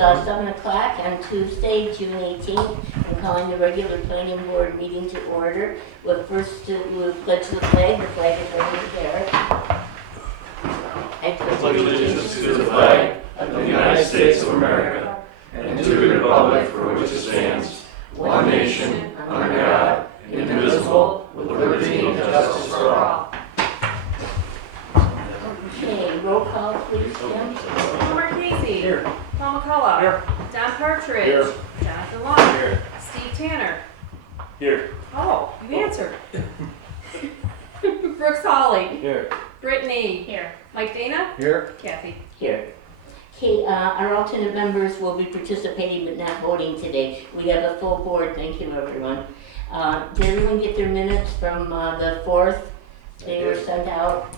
7 o'clock on Tuesday, June 18th. I'm calling the regular planning board meeting to order. We'll first we'll pledge the flag. The flag is over there. I pledge allegiance to the flag of the United States of America and to the republic for which it stands, one nation, under God, indivisible, with liberty and justice for all. Okay, roll call, please, Jim. Homer Casey. Here. Paul McCullough. Here. Don Partridge. Here. Jonathan Long. Here. Steve Tanner. Here. Oh, you answered. Brooks Hawley. Here. Brittany. Here. Mike Dana. Here. Kathy. Here. Okay, our alternate members will be participating but not voting today. We have a full board. Thank you, everyone. Did everyone get their minutes from the 4th? They were sent out.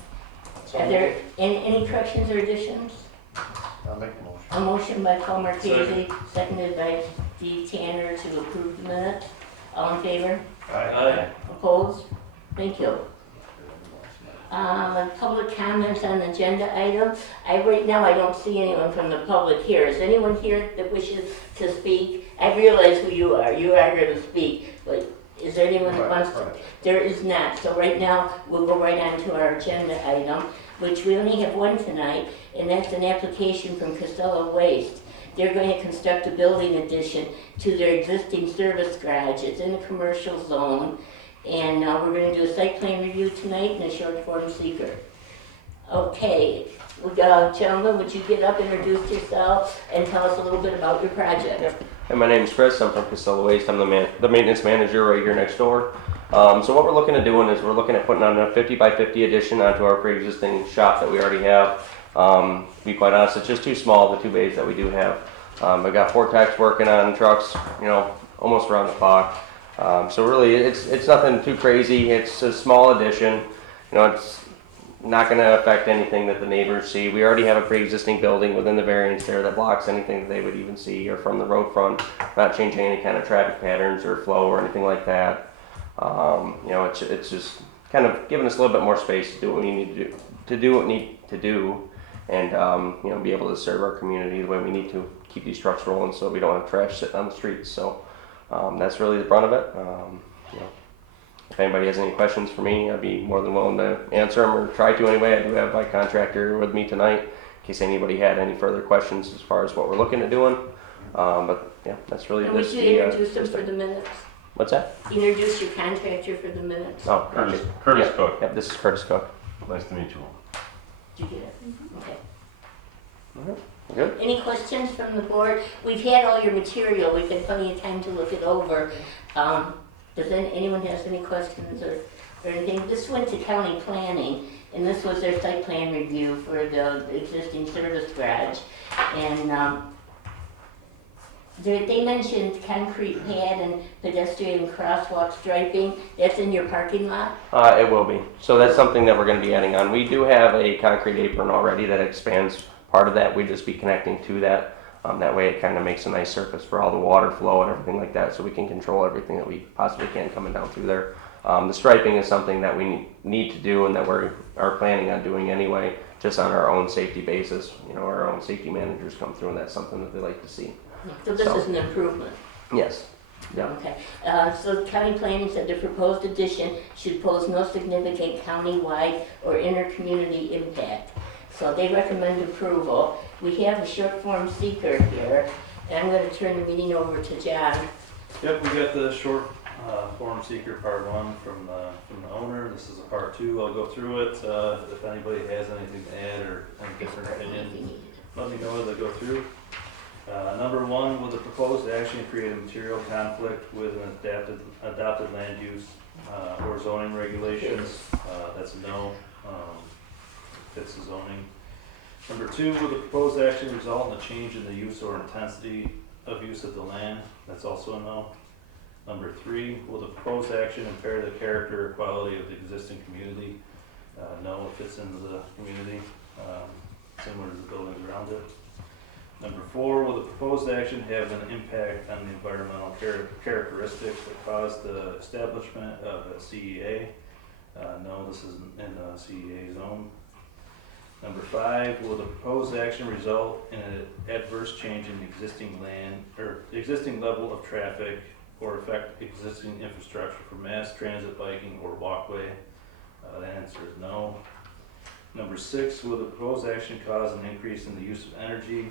Are there any corrections or additions? I'll make a motion. A motion by Paul Marchese, seconded by Steve Tanner to approve the minutes. All in favor? Aye. Opposed? Thank you. Public comments on agenda items. Right now I don't see anyone from the public here. Is anyone here that wishes to speak? I realize who you are. You are here to speak, but is there anyone that wants to? There is not. So right now we'll go right on to our agenda item, which we only have one tonight, and that's an application from Casella Waste. They're going to construct a building addition to their existing service garage. It's in a commercial zone, and we're going to do a site plan review tonight and a short form seeker. Okay, gentlemen, would you get up, introduce yourself, and tell us a little bit about your project? Yep. And my name is Chris. I'm from Casella Waste. I'm the maintenance manager right here next door. So what we're looking at doing is we're looking at putting on a 50 by 50 addition onto our pre-existing shop that we already have. To be quite honest, it's just too small, the 2 bays that we do have. I've got 4 techs working on trucks, almost around the clock. So really, it's nothing too crazy. It's a small addition. It's not going to affect anything that the neighbors see. We already have a pre-existing building within the variance there that blocks anything that they would even see or from the road front. Not changing any kind of traffic patterns or flow or anything like that. It's just kind of giving us a little bit more space to do what we need to do, and be able to serve our community the way we need to, keep these trucks rolling so we don't have trash sitting on the streets. So that's really the brunt of it. If anybody has any questions for me, I'd be more than willing to answer them, or try to anyway. I do have my contractor with me tonight in case anybody had any further questions as far as what we're looking at doing. But yeah, that's really and this. Would you introduce them for the minutes? What's that? Introduce your contractor for the minutes. Oh, Curtis yeah. Cook. Yep, this is Curtis Cook. Nice to meet you. Did you get it? Okay. All right. Good. Any questions from the board? We've had all your material. We've had plenty of time to look it over. Does anyone has any questions or anything? This went to county planning, and this was their site plan review for the existing service garage. And they mentioned concrete pad and pedestrian crosswalk striping. That's in your parking lot? It will be. So that's something that we're going to be adding on. We do have a concrete apron already that expands part of that. We'd just be connecting to that. That way it kind of makes a nice surface for all the water flow and everything like that, so we can control everything that we possibly can coming down through there. The striping is something that we need to do and that we are planning on doing anyway, just on our own safety basis. Our own safety managers come through, and that's something that they like to see. So this is an improvement? Yes. Yeah. Okay. So county planning said the proposed addition should pose no significant county-wide or inter-community impact. So they recommend approval. We have a short form seeker here, and I'm going to turn the meeting over to John. Yep, we got the short form seeker part 1 from the owner. This is a part 2. I'll go through it. If anybody has anything to add or any different opinion, let me know as I go through. Number 1, will the proposed action create a material conflict with an adopted land use or zoning regulations? That's a no. Fits the zoning. Number 2, will the proposed action result in a change in the use or intensity of use of the land? That's also a no. Number 3, will the proposed action impair the character or quality of the existing community? No, it fits into the community, similar to the buildings around it. Number 4, will the proposed action have an impact on the environmental characteristics that cause the establishment of a CEA? No, this isn't in a CEA zone. Number 5, will the proposed action result in an adverse change in existing land or existing level of traffic or affect existing infrastructure for mass transit, biking, or walkway? The answer is no. Number 6, will the proposed action cause an increase in the use of energy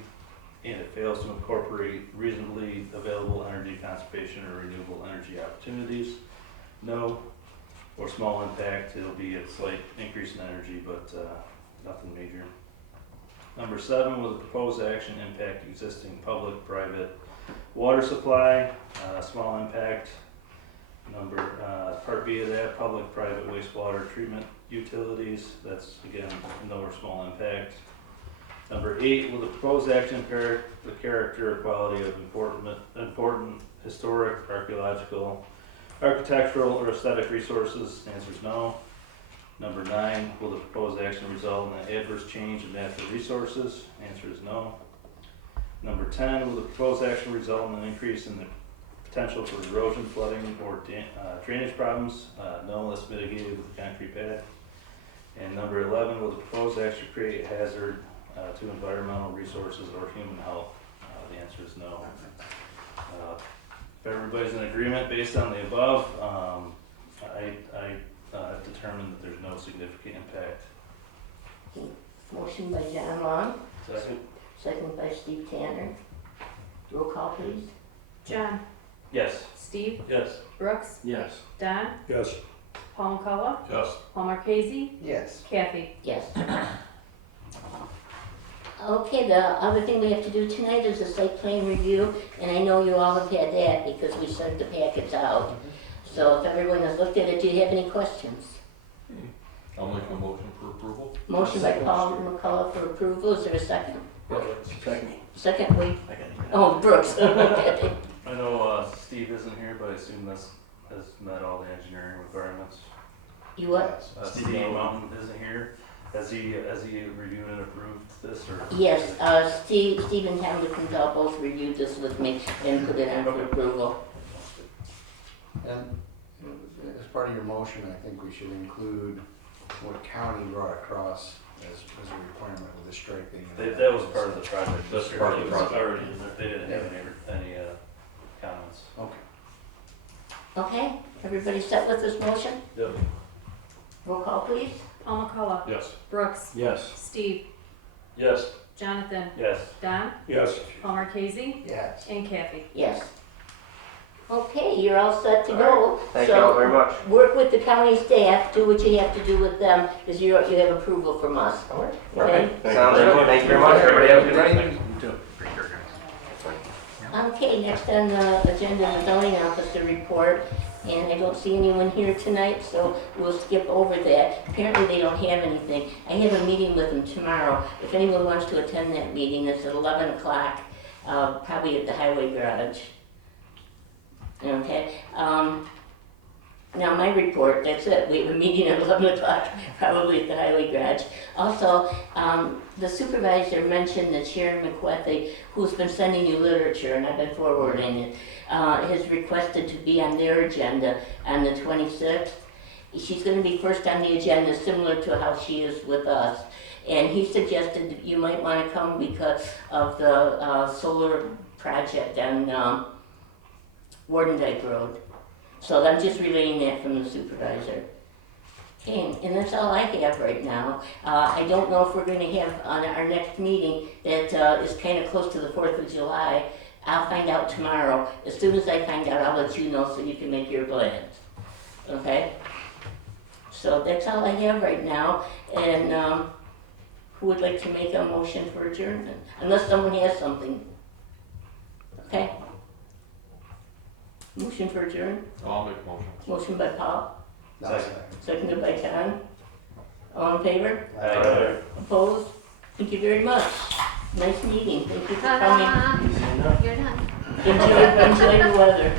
and it fails to incorporate reasonably available energy conservation or renewable energy opportunities? No. Or small impact, it'll be a slight increase in energy, but nothing major. Number 7, will the proposed action impact existing public-private water supply? Small impact. Part B of that, public-private wastewater treatment utilities. That's, again, no or small impact. Number 8, will the proposed action impair the character or quality of important historic, archaeological, architectural, or aesthetic resources? The answer is no. Number 9, will the proposed action result in an adverse change in natural resources? The answer is no. Number 10, will the proposed action result in an increase in the potential for erosion, flooding, or drainage problems? No, that's mitigated with a concrete pad. And number 11, will the proposed action create a hazard to environmental resources or human health? The answer is no. If everybody's in agreement based on the above, I have determined that there's no significant impact. Motion by John Long, Second? second by Steve Tanner. Roll call, please. John, Yes. Steve, Yes. Brooks, Yes. Don, Yes. Paul McCullough, Yes. Paul Marquesi, Yes. Kathy. Yes. Okay, the other thing we have to do tonight is a site plan review, and I know you all have had that because we sent the packets out. So if everyone has looked at it, do you have any questions? I'll make a motion for approval. Motion by Paul McCullough for approval, is there a second? Second. Second, wait, oh, Brooks, okay. I know Steve isn't here, but I assume this has met all the engineering requirements. You what? Steve Mountain isn't here. Has he reviewed and approved this, or? Yes, Steve and Hamilton both reviewed this with me and put it on for approval. And as part of your motion, I think we should include what county brought across as a requirement with the striping. That was part of the project. That's part of the project. Already in there. They didn't have any comments. Okay. Okay, everybody set with this motion? Yep. Roll call, please. Paul McCullough, Yes. Brooks, Yes. Steve, Yes. Jonathan, Yes. Don, Yes. Paul Marquesi, Yes. and Kathy. Yes. Okay, you're all set to go. Thank you all very much. Work with the county staff, do what you have to do with them, because you have approval from us. Okay? Sounds good. Thank you very much. Everybody have a good night. You too. Okay, next on the agenda, the zoning officer report, and I don't see anyone here tonight, so we'll skip over that. Apparently they don't have anything. I have a meeting with them tomorrow. If anyone wants to attend that meeting, it's at 11 o'clock, probably at the highway garage. Okay, now my report, that's it. We have a meeting at 11 o'clock, probably at the highway garage. Also, the supervisor mentioned that Sharon McWethy, who's been sending you literature, and I've been forwarding it, has requested to be on their agenda on the 26th. She's going to be first on the agenda, similar to how she is with us. And he suggested that you might want to come because of the solar project on Wardendike Road. So I'm just relaying that from the supervisor. Okay, and that's all I have right now. I don't know if we're going to have on our next meeting that is kind of close to the 4th of July. I'll find out tomorrow. As soon as I find out, I'll let you know so you can make your plans. Okay? So that's all I have right now. And who would like to make a motion for adjournment? Unless someone has something. Okay? Motion for adjourn? I'll make a motion. Motion by Paul, Second. seconded by John. All in favor? Aye. Opposed? Thank you very much. Nice meeting. Thank you for coming. You're done. Enjoy the weather.